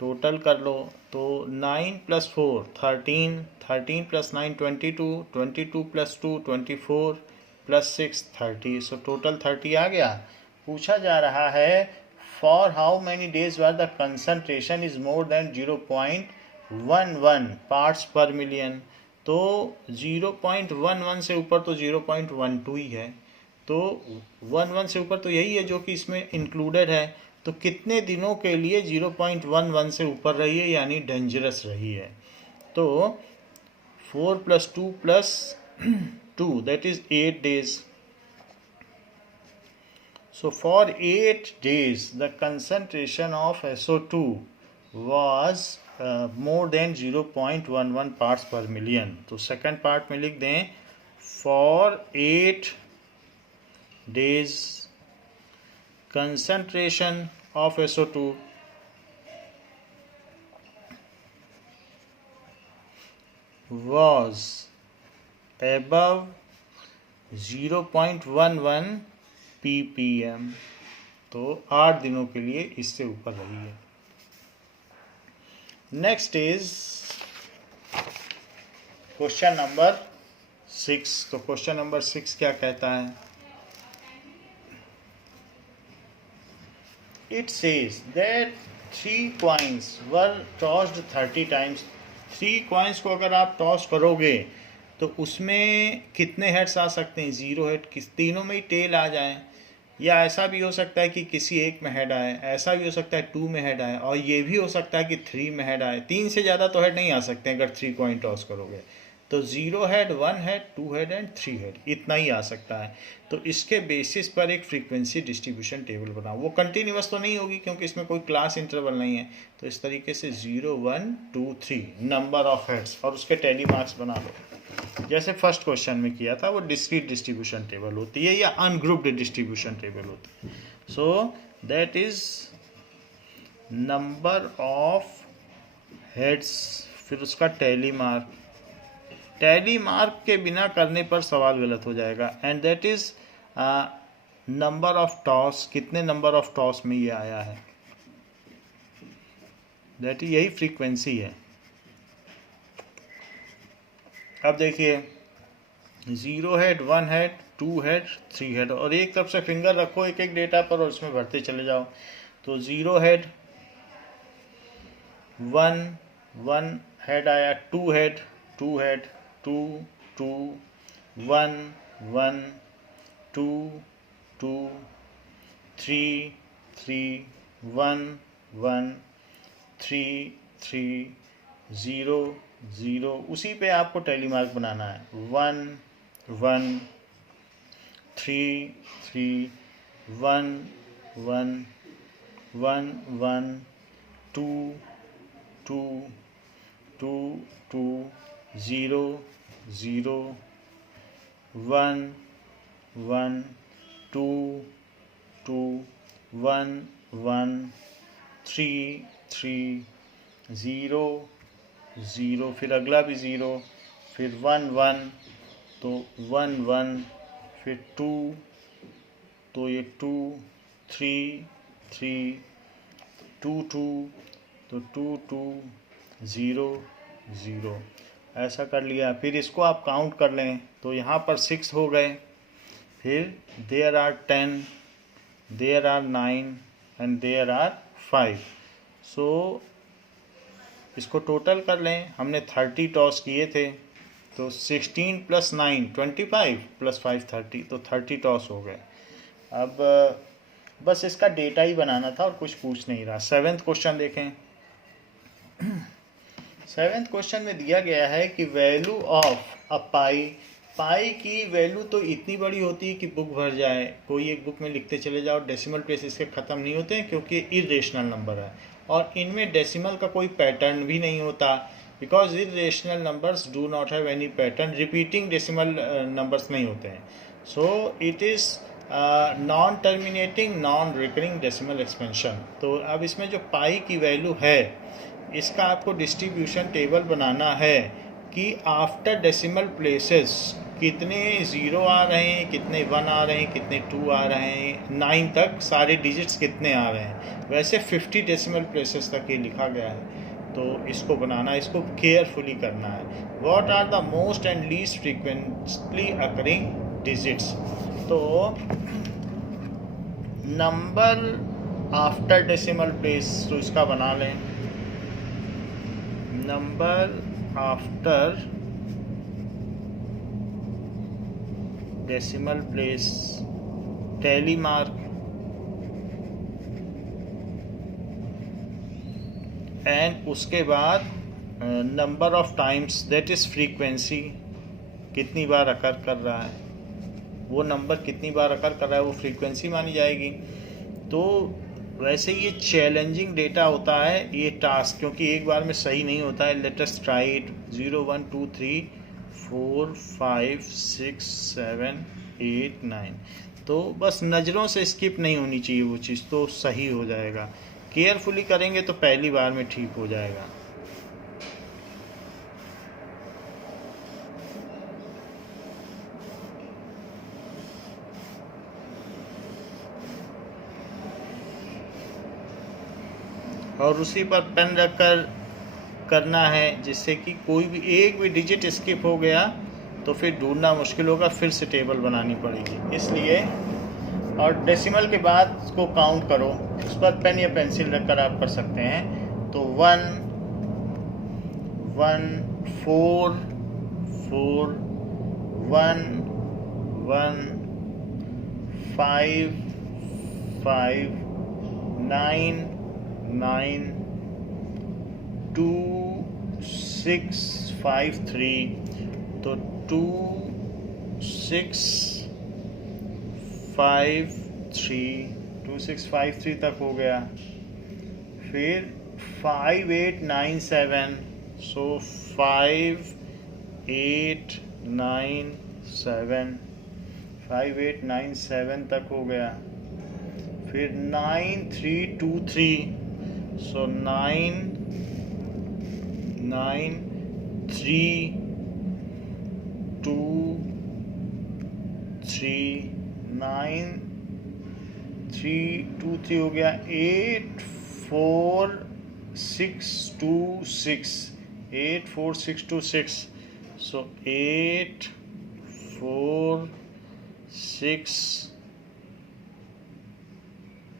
टोटल कर लो, तो 9 + 4 13, 13 + 9 22, 22 + 2 24, + 6 30, सो टोटल 30 आ गया। पूछा जा रहा है for how many days were the concentration is more than 0.11 parts पर मिलियन। तो 0.11 से ऊपर तो 0.12 ही है, तो 11 से ऊपर तो यही है जो कि इसमें इंक्लूडेड है। तो कितने दिनों के लिए 0.11 से ऊपर रही है, यानी डेंजरस रही है। तो 4 + 2 + 2, that is 8 days. So for 8 days the concentration of SO2 was more than 0.11 parts per million. तो सेकंड पार्ट में लिख दें for 8 days concentration of SO2 was above 0.11 ppm। तो 8 दिनों के लिए इससे ऊपर रही है। Next is question number 6। तो क्वेश्चन नंबर 6 क्या कहता है? It says that 3 coins were tossed 30 times. 3 coins को अगर आप टॉस करोगे तो उसमें कितने हेड्स आ सकते हैं? 0 हेड। किस तीनों में ही टेल आ जाए, या ऐसा भी हो सकता है कि किसी एक में हेड आए, ऐसा भी हो सकता है 2 में हेड आए, और ये भी हो सकता है कि 3 में हेड आए। 3 से ज़्यादा तो हेड नहीं आ सकते अगर 3 कॉइन टॉस करोगे। तो 0 head, 1 head, 2 head and 3 head, इतना ही आ सकता है। तो इसके बेसिस पर एक फ्रीक्वेंसी डिस्ट्रीब्यूशन टेबल बनाओ। वो कंटिन्यूअस तो नहीं होगी क्योंकि इसमें कोई क्लास इंटरवल नहीं है। तो इस तरीके से 0 1 2 3 नंबर ऑफ हेड्स, और उसके टैली मार्क्स बना लो। जैसे फर्स्ट क्वेश्चन में किया था, वो डिस्क्रीट डिस्ट्रीब्यूशन टेबल होती है या अनग्रुप्ड डिस्ट्रीब्यूशन टेबल होती है। So that is number of heads, फिर उसका टैली मार्क। टैली मार्क के बिना करने पर सवाल गलत हो जाएगा। And that is number of toss, कितने नंबर ऑफ टॉस में ये आया है, दैट इज यही फ्रीक्वेंसी है। अब देखिए 0 हेड, 1 हेड, 2 हेड, 3 हेड, और एक तरफ से फिंगर रखो एक एक डेटा पर और उसमें भरते चले जाओ। तो 0 हेड 1 हेड आया, 2 हेड 2 हेड 2 2 1 1 2 2 3 3 1 1 3 3 0 0। उसी पे आपको टैली मार्क बनाना है। 1 1 3 3 1 1 1 1 2 2 2 2 0 0 1 1 2 2 1 1 3 3 0 0, फिर अगला भी 0, फिर 1 1, तो 1 1, फिर 2, तो ये 2 3 3 2 2, तो 2 2 0 0, ऐसा कर लिया। फिर इसको आप काउंट कर लें तो यहाँ पर 6 हो गए, फिर there are 10, there are 9 and there are 5। So इसको टोटल कर लें, हमने 30 टॉस किए थे, तो 16 + 9 25 + 5 30, तो 30 टॉस हो गए। अब बस इसका डेटा ही बनाना था और कुछ पूछ नहीं रहा। 7th क्वेश्चन देखें। 7th क्वेश्चन में दिया गया है कि वैल्यू ऑफ अ पाई की वैल्यू तो इतनी बड़ी होती है कि बुक भर जाए, कोई एक बुक में लिखते चले जाओ, डेसिमल प्लेस इसके ख़त्म नहीं होते हैं क्योंकि इरेशनल नंबर है, और इनमें डेसिमल का कोई पैटर्न भी नहीं होता, because irrational numbers do not have any pattern, repeating decimal numbers नहीं होते हैं। So it is non terminating non recurring decimal expansion. तो अब इसमें जो पाई की वैल्यू है, इसका आपको डिस्ट्रीब्यूशन टेबल बनाना है कि आफ्टर डेसिमल प्लेसेस कितने 0 आ रहे हैं, कितने 1 आ रहे हैं, कितने 2 आ रहे हैं, 9 तक सारे डिजिट्स कितने आ रहे हैं। वैसे 50 डेसिमल प्लेसेस तक ये लिखा गया है, तो इसको बनाना, इसको केयरफुली करना है। What are the most and least frequently occurring digits. तो नंबर आफ्टर डेसिमल प्लेस, तो इसका बना लें, number after decimal place tally mark, and उसके बाद number of times, that is frequency, कितनी बार अकर कर रहा है, वो नंबर कितनी बार अकर कर रहा है वो फ्रीक्वेंसी मानी जाएगी। तो वैसे ये चैलेंजिंग डेटा होता है ये टास्क, क्योंकि एक बार में सही नहीं होता है। Let us try it. 0 1 2 3 4 5 6 7 8 9, तो बस नज़रों से स्किप नहीं होनी चाहिए वो चीज़, तो सही हो जाएगा। केयरफुली करेंगे तो पहली बार में ठीक हो जाएगा। और उसी पर पेन रखकर करना है, जिससे कि कोई भी एक भी डिजिट स्किप हो गया तो फिर ढूंढना मुश्किल होगा, फिर से टेबल बनानी पड़ेगी इसलिए। और डेसिमल के बाद इसको काउंट करो, उस पर पेन या पेंसिल रखकर आप कर सकते हैं। तो 1 1 4 4 1 1 5 5 9 9 2 6 5 3, तो 2 6 5 3 2 6 5 3 तक हो गया। फिर 5 8 9 7, सो 5 8 9 7, 5 8 9 7 तक हो गया। फिर 9 3 2 3, सो 9 9 3 2 3 9 3 हो गया 8 4 6 2 6 8 4 6 2 6 so 8 4 6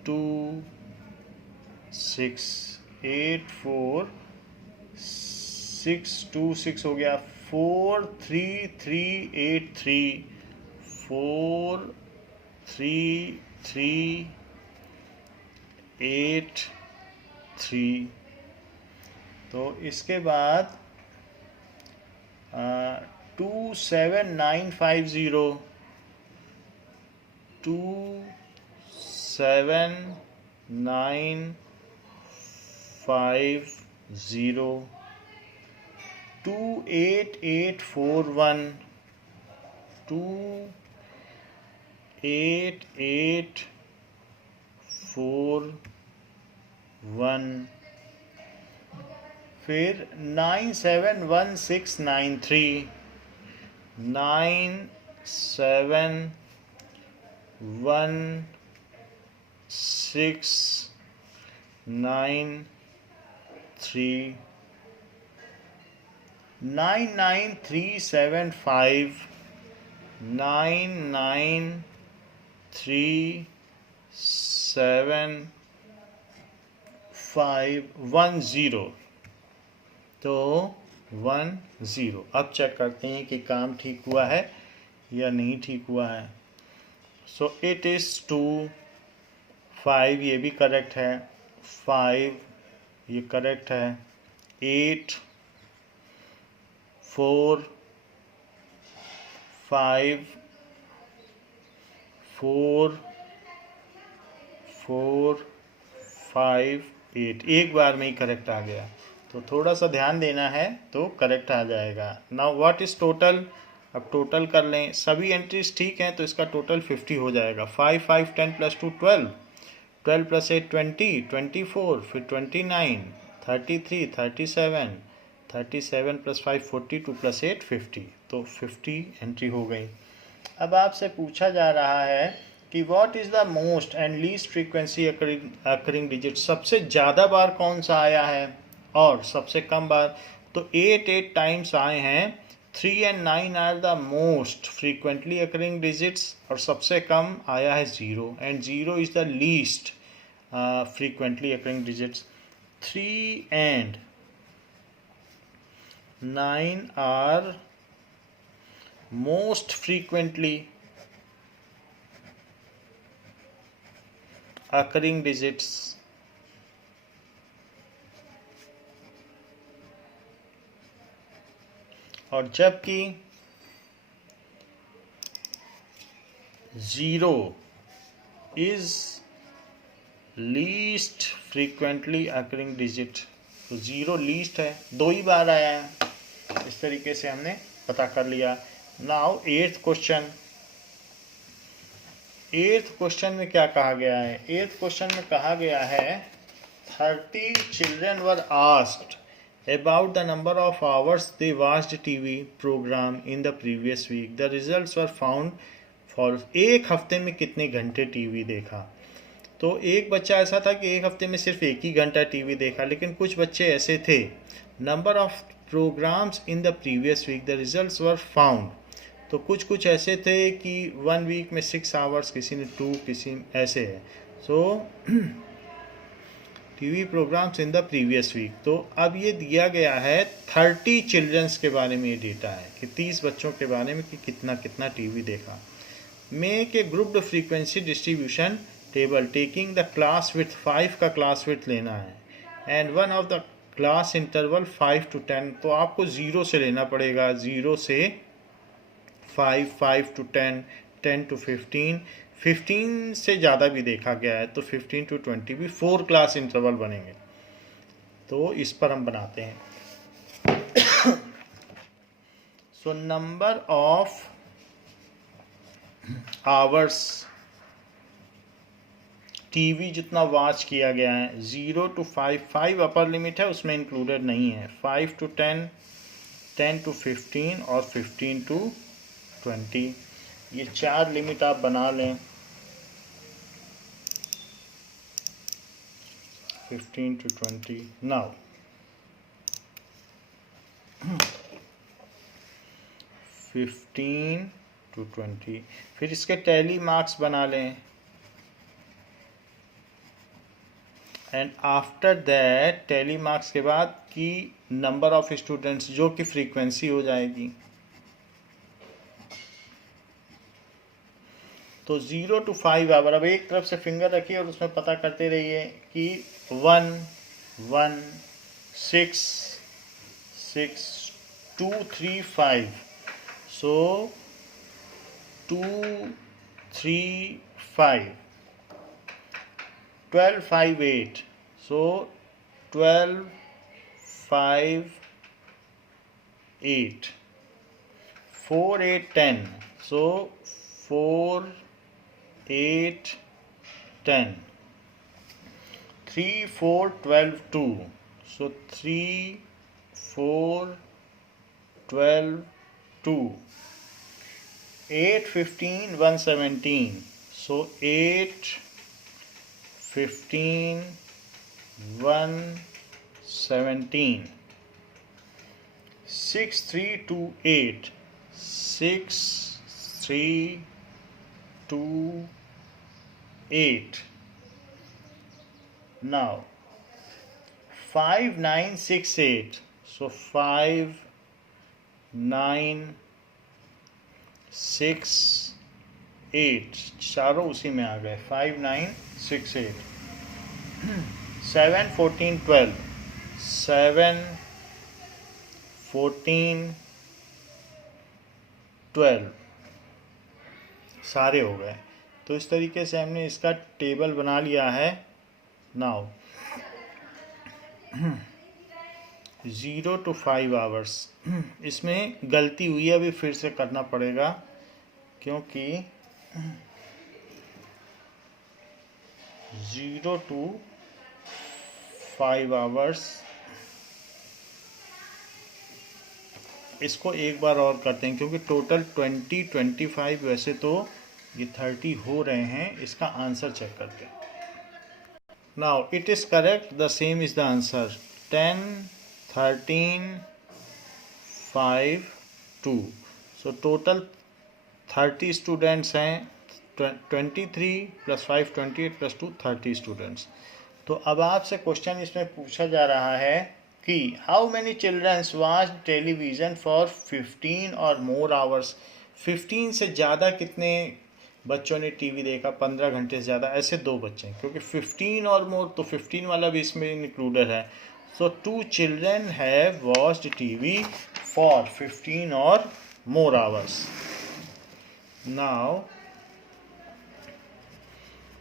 2 6 8 4 6 2 6 हो गया 4 3 3 8 3 4 3 3 8 3 तो इसके बाद 2 7 9 5 0 2 7 9 5 0 2 8 8 4 1 2 8 8 4 1 फिर 9 7 1 6 9 3 9 7 1 6 9 3 9 9 3 7 5 9 9 3 7 5 1 0 तो 1 0 अब चेक करते हैं कि काम ठीक हुआ है या नहीं ठीक हुआ है सो इट इज़ 2 5 ये भी करेक्ट है 5 ये करेक्ट है 8 4 5 4 4 5 8 एक बार में ही करेक्ट आ गया तो थोड़ा सा ध्यान देना है तो करेक्ट आ जाएगा नाउ व्हाट इज़ टोटल अब टोटल कर लें सभी एंट्रीज ठीक हैं तो इसका टोटल 50 हो जाएगा 5 5 10 + 2 12 12 + 8 20 24 फिर 29 33 37 37 + 5 42 + 8 50 तो 50 एंट्री हो गई अब आपसे पूछा जा रहा है कि what is the most and least frequency occurring digit सबसे ज़्यादा बार कौन सा आया है और सबसे कम बार तो 8 टाइम्स आए हैं 3 and 9 are the most frequently occurring digits और सबसे कम आया है 0 and 0 is the least frequently occurring digits 3 and 9 are most frequently occurring digits और जबकि 0 is least frequently occurring digit तो 0 लीस्ट है 2 ही बार आया है इस तरीके से हमने पता कर लिया नाउ 8th क्वेश्चन में क्या कहा गया है 8th क्वेश्चन में कहा गया है 30 children were asked about the number of hours they watched TV program in the previous week the results were found for एक हफ्ते में कितने घंटे टीवी देखा तो एक बच्चा ऐसा था कि एक हफ्ते में सिर्फ 1 ही घंटा टीवी देखा लेकिन कुछ बच्चे ऐसे थे number of programmes in the previous week the results were found तो कुछ ऐसे थे कि 1 वीक में 6 आवर्स किसी ने 2 किसी ऐसे है so TV programmes in the previous week तो अब ये दिया गया है 30 चिल्ड्रंस के बारे में ये डेटा है कि 30 बच्चों के बारे में कि कितना टीवी देखा make a grouped frequency distribution table taking the class with 5 का क्लास विथ लेना है and one of the class interval 5 to 10 तो आपको 0 से लेना पड़ेगा 0 से 5 5 to 10 10 to 15 15 से ज़्यादा भी देखा गया है तो 15 to 20 भी 4 क्लास इंटरवल बनेंगे तो इस पर हम बनाते हैं so number of hours TV जितना वॉच किया गया है 0 to 5 5 अपर लिमिट है उसमें इंक्लूडेड नहीं है 5 to 10 10 to 15 और 15 to 20 ये 4 लिमिट आप बना लें 15 to 20. Now 15 to 20. फिर इसके टैली मार्क्स बना लें, and after that tally marks के बाद की नंबर ऑफ स्टूडेंट्स जो कि फ्रीक्वेंसी हो जाएगी। तो 0 to 5 आवर। अब एक तरफ से फिंगर रखिए और उसमें पता करते रहिए कि 1 1 6 6 2 3 5। सो 2 3 5 12 5 8। सो 12 5 8 4 8 10। सो 4 8 10 3 4 12 2। So 3 4 12 2 8 15 117। So 8 15 117 6 3 2 8 6 3 2 8। Now 5 9 6 8। So 5 9 6 8 चारों उसी में आ गए। 5 9 6 8। 7 14 12। 7 14 12 सारे हो गए। तो इस तरीके से हमने इसका टेबल बना लिया है। Now 0 to 5 hours. इसमें गलती हुई है, अभी फिर से करना पड़ेगा क्योंकि 0 to 5 आवर्स इसको एक बार और करते हैं क्योंकि टोटल 20 25 वैसे तो ये 30 हो रहे हैं। इसका आंसर चेक करते हैं। Now it is correct, the same is the answer. 10 13 5 2। So total 30 students हैं। 23 + 5 28 + 2 30 स्टूडेंट्स। तो अब आपसे क्वेश्चन इसमें पूछा जा रहा है कि how many childrens watch television for 15 और मोर आवर्स। 15 से ज़्यादा कितने बच्चों ने टीवी देखा? 15 घंटे से ज़्यादा, ऐसे 2 बच्चे हैं क्योंकि 15 और मोर तो 15 वाला भी इसमें इंक्लूडेड है। सो 2 children have watched TV for 15 और मोर hours. Now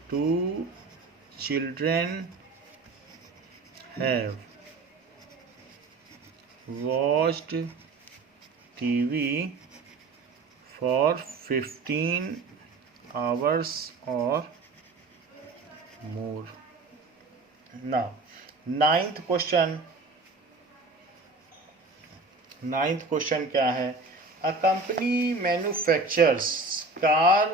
2 children have watched TV for 15 hours or more. Now, ninth question क्या है? A company manufactures car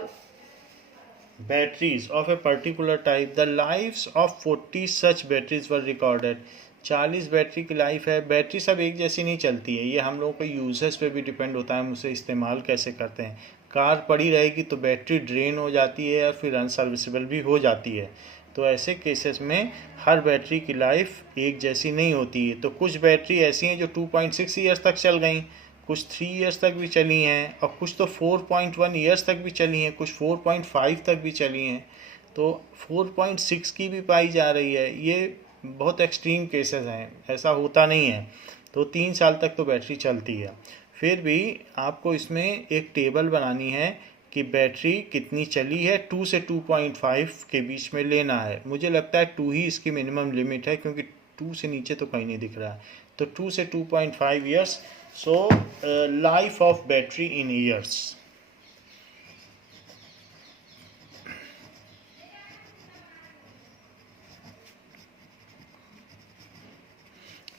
batteries of a particular type. The lives of 40 such batteries were recorded. 40 battery की लाइफ है। बैटरी सब एक जैसी नहीं चलती है, ये हम लोगों के यूजर्स पे भी डिपेंड होता है, हम उसे इस्तेमाल कैसे करते हैं। कार पड़ी रहेगी तो बैटरी ड्रेन हो जाती है या फिर अनसर्विसेबल भी हो जाती है। तो ऐसे केसेस में हर बैटरी की लाइफ एक जैसी नहीं होती है। तो कुछ बैटरी ऐसी हैं जो 2.6 ईयर्स तक चल गई, कुछ 3 ईयर्स तक भी चली हैं और कुछ तो 4.1 ईयर्स तक भी चली हैं, कुछ 4.5 तक भी चली हैं, तो 4.6 की भी पाई जा रही है। ये बहुत एक्सट्रीम केसेस हैं, ऐसा होता नहीं है। तो 3 साल तक तो बैटरी चलती है। फिर भी आपको इसमें एक टेबल बनानी है कि बैटरी कितनी चली है। 2 से 2.5 के बीच में लेना है। मुझे लगता है 2 ही इसकी मिनिमम लिमिट है क्योंकि 2 से नीचे तो कहीं नहीं दिख रहा है। तो 2 से 2.5 years. So life of battery in years.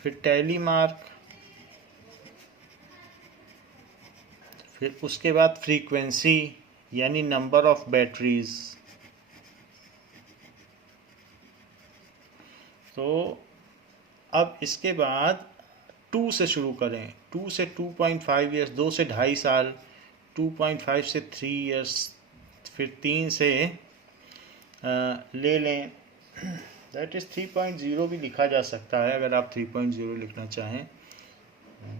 फिर टैली मार्क, फिर उसके बाद फ्रीक्वेंसी यानी नंबर ऑफ बैटरीज, तो अब इसके बाद 2 से शुरू करें। 2 से 2.5 ईयर्स, 2 से 2.5 साल, 2.5 से 3 ईयर्स, फिर 3 से ले लें, दैट इज़ 3.0 भी लिखा जा सकता है अगर आप 3.0 लिखना चाहें।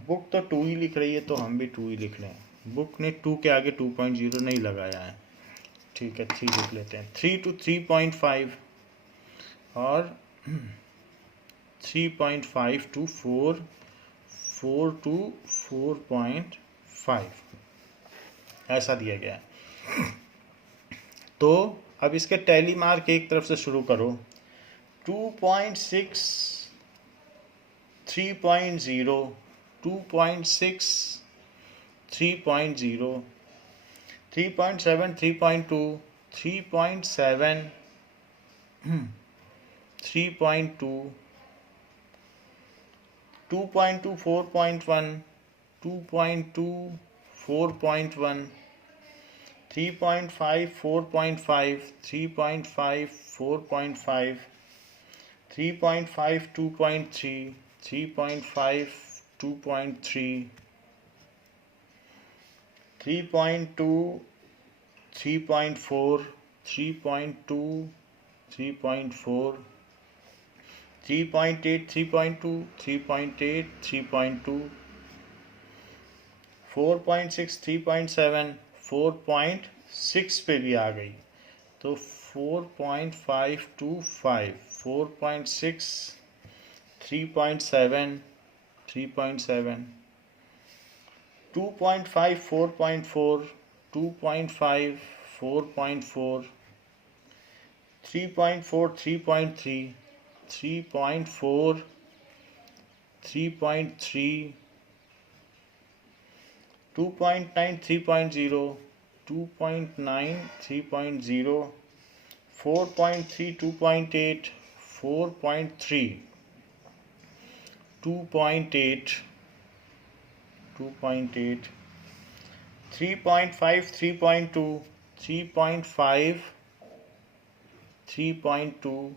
बुक तो 2 ही लिख रही है तो हम भी 2 ही लिख लें। बुक ने 2 के आगे 2.0 नहीं लगाया है, ठीक है 3 लिख लेते हैं। 3 to 3.5 और 3.5 to 4, 4 to 4.5 ऐसा दिया गया है। तो अब इसके टैली मार्क एक तरफ से शुरू करो। 2.6 3.0, 2.6 3.0, 3.7 3.2, 3.7 3.2, 2.2 4.1, 2.2 4.1, 3.5 4.5, 3.5 4.5, 3.5 2.3, 3.5 2.3, 3.2 3.4, 3.2 3.4, 3.8 3.2, 3.8 3.2, 4.6 3.7, 4.6 पे भी आ गई तो 4.5 to 5, 4.6 3.7 3.7, 2.5 4.4, 2.5 4.4, 3.4 3.3, 3.4 3.3, 2.9 3.0, 2.9 3.0, 4.3 2.8, 4.3 2.8, 2.8, 3.5 3.2, 3.5 3.2,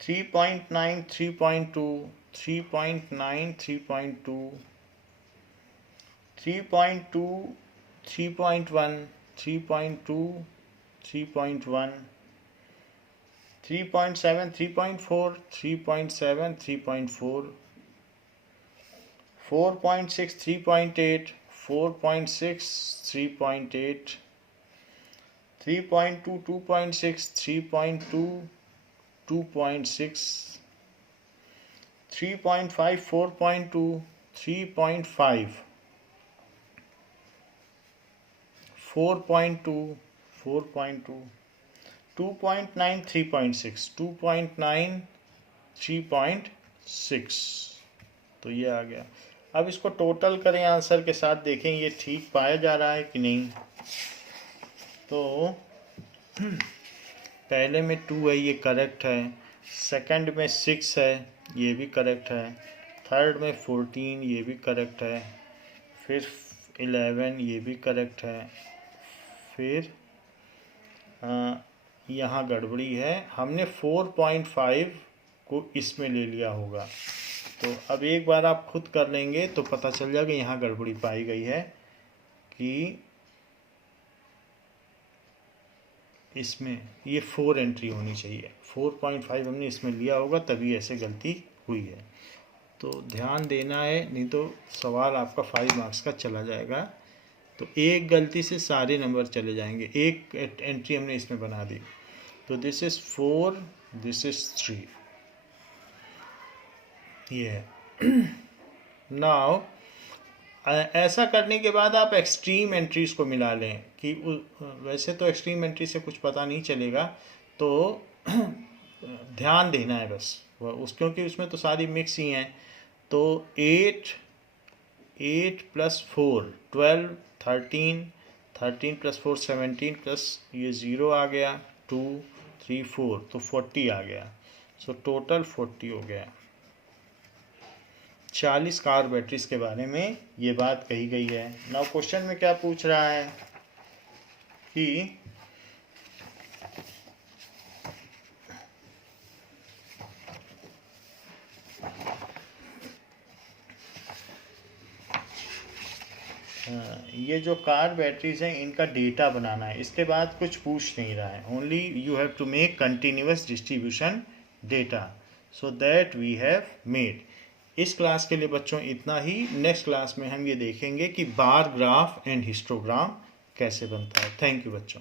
3.9 3.2, 3.9 3.2, 3.2 3.1, 3.2 3.1, 3.7 3.4, 3.7 3.4, 4.6 3.8, 4.6 3.8, 3.2 2.6, 3.2 2.6, 3.5 4.2, 3.5 4.2, 4.2, 2.9 3.6, 2.9 3.6। तो ये आ गया। अब इसको टोटल करें आंसर के साथ, देखें ये ठीक पाया जा रहा है कि नहीं। तो पहले में 2 है, ये करेक्ट है। सेकंड में 6 है, ये भी करेक्ट है। थर्ड में 14, ये भी करेक्ट है। फिर 11, ये भी करेक्ट है। फिर यहाँ गड़बड़ी है, हमने 4.5 को इसमें ले लिया होगा। तो अब एक बार आप खुद कर लेंगे तो पता चल जाएगा यहाँ गड़बड़ी पाई गई है कि इसमें ये 4 एंट्री होनी चाहिए। 4.5 हमने इसमें लिया होगा, तभी ऐसे गलती हुई है। तो ध्यान देना है, नहीं तो सवाल आपका 5 मार्क्स का चला जाएगा। तो एक गलती से सारे नंबर चले जाएंगे। एक एंट्री हमने इसमें बना दी। तो दिस इज़ 4, दिस इज़ 3, ये है। नाउ ऐसा करने के बाद आप एक्सट्रीम एंट्रीज को मिला लें कि वैसे तो एक्सट्रीम एंट्री से कुछ पता नहीं चलेगा, तो ध्यान देना है बस क्योंकि उसमें तो सारी मिक्स ही हैं। तो 8 प्लस 4 12, 13, 13 प्लस 4 17, प्लस ये 0 आ गया, 2 3 4, तो 40 आ गया। सो टोटल 40 हो गया। 40 कार बैटरीज के बारे में ये बात कही गई है। नाउ क्वेश्चन में क्या पूछ रहा है कि ये जो कार बैटरीज हैं इनका डेटा बनाना है, इसके बाद कुछ पूछ नहीं रहा है, only you have to make continuous distribution data, so that we have made. इस क्लास के लिए बच्चों इतना ही। नेक्स्ट क्लास में हम ये देखेंगे कि बार ग्राफ एंड हिस्टोग्राम कैसे बनता है। थैंक यू बच्चों।